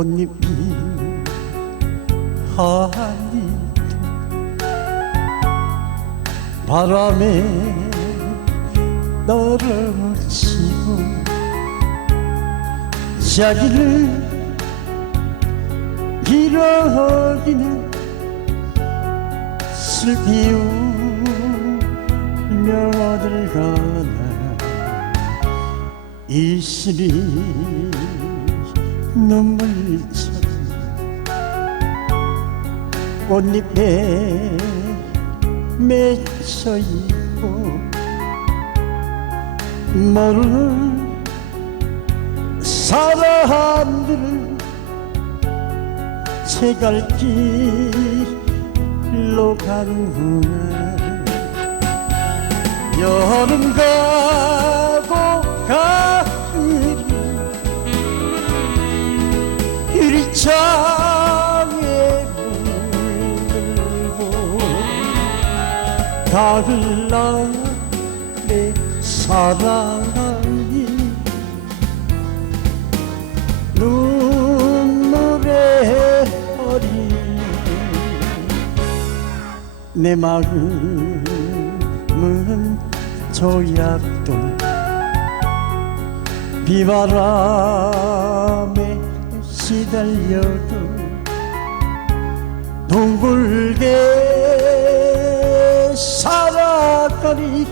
꽃잎이 하니 바람에 떨어지고 자기를 길어기는 슬피 울며 어딜 가나 이슬이 눈물처럼 꽃잎에 맺혀 있고 모르는 사람들은 새갈길로 가는구나 여름 가 창에 물들고 가을 날의 사랑이 눈물에 어린 내 마음은 조약돌 비바람에 시달려도 둥글게 살아가리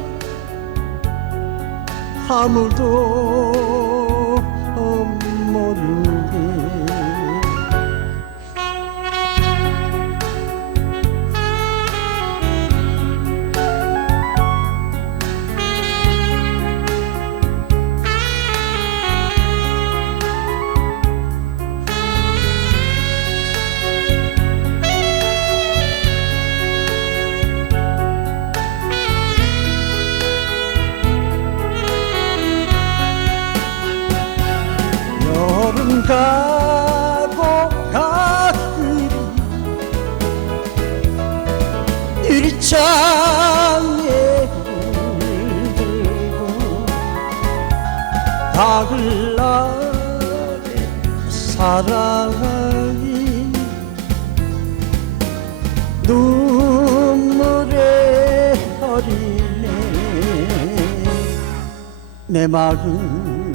아무도 가고 가을이 유리창에 물들고 가을 날의 사랑이 눈물에 어리네 내 마음은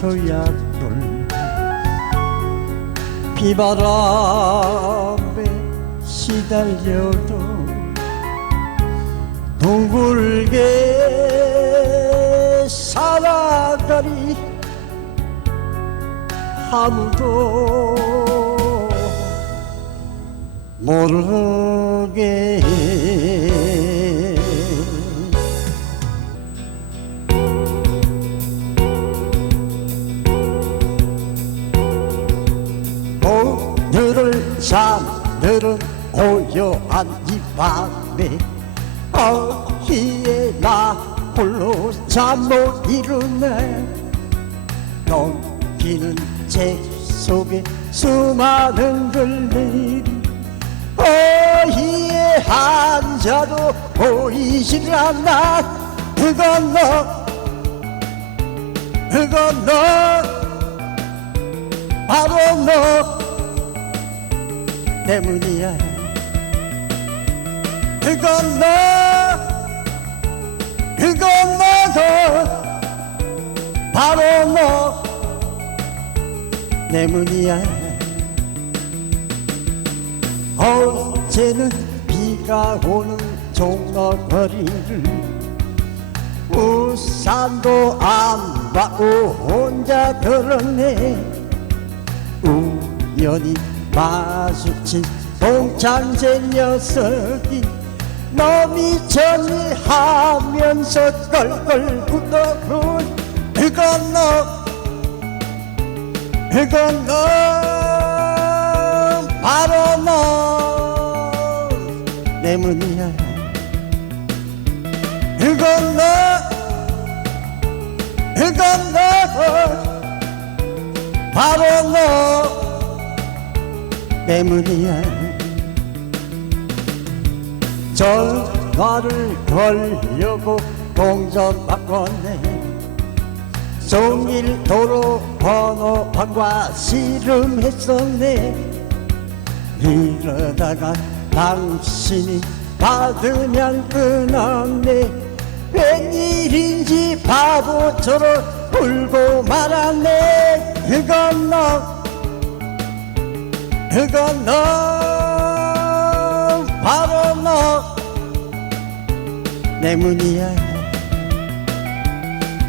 조약돌. 비바람에 시달려도 둥글게 살아가리 아무도 모르게 잠들은 고요한 이 밤에 어디에 나 홀로 잠못 이루네. 넘기는 제 속에 수많은 글들이 어디에 앉아도 보이질 않아 그건 너 그건 너 바로 너 때문이야. 그건 너 그건 너도 바로 너 때문이야. 어제는 비가 오는 종로거리를 우산도 안 받고 혼자 걸었네. 우연히 마주친 동창제 녀석이 너미 전이 하면서 껄껄 웃더군 그건 너 그건 너 바로 너. 때문이 때문이야 전화를 걸려고 동전 바꿨네. 종일 도로 번호판과 씨름했었네. 이러다가 당신이 받으면 끊었네. 웬일인지 바보처럼 울고 말았네. 그건 너 그건 너 바로 너. 때문이야.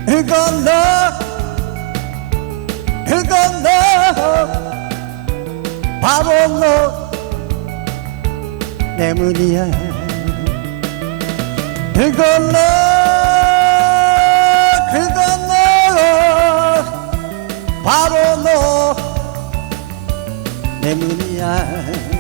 그건 너 그건 너. 바로 너. 때문이야. 그건 너 바로 너 때문이야